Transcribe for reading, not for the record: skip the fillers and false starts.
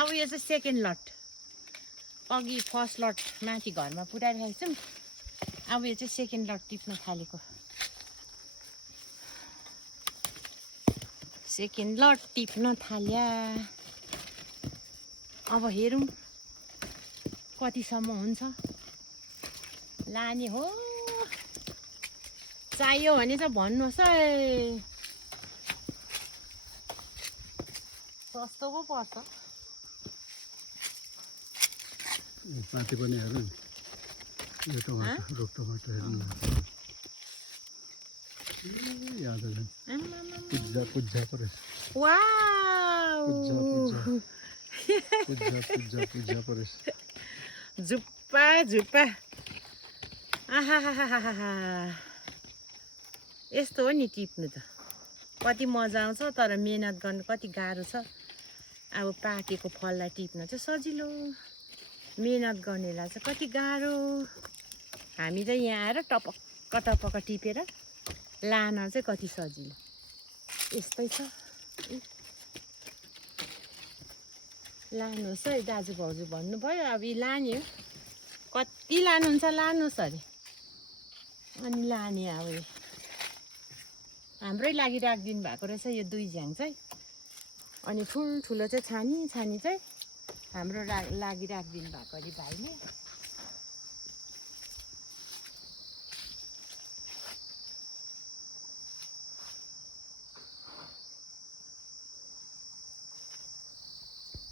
अब यो चाहिँ सेकेन्ड लट अघि फर्स्ट लट माथि घरमा पुऱ्याइरहेको छौँ अब यो चाहिँ सेकेन्ड लट टिप्न थालेको सेकेन्ड लट टिप्न थाल्या अब हेरौँ कतिसम्म हुन्छ लाने हो चाहियो भने चाहिँ भन्नुहोस् है सस्तो पो पर्छ माथि पनि हेर्नु नि यो टमाटर रुख टमाटर हेर्नु याद पुज्जा पुज्जा परेछ वाउ पुज्जा परेछ झुप्पा झुप्पा आहाहाहा यस्तो हो नि टिप्नु त कति मजा आउँछ तर मेहनत गर्नु कति गाह्रो छ अब पाकेको फललाई टिप्न चाहिँ सजिलो मेहनत गर्नेलाई चाहिँ कति गाह्रो हामी चाहिँ यहाँ आएर टपक्क टपक्क टिपेर लान चाहिँ कति सजिलो यस्तै छ लानुहोस् है दाजु भाउजू भन्नुभयो अब यी लाने हो कति लानुहुन्छ लानुहोस् अरे अनि लाने अब हाम्रै लागि राखिदिनु भएको रहेछ यो 2 झ्याङ चाहिँ अनि ठुल्ठुलो चाहिँ छानी चाहिँ हाम्रो लागि राखिदिनु भएको अरे भाइले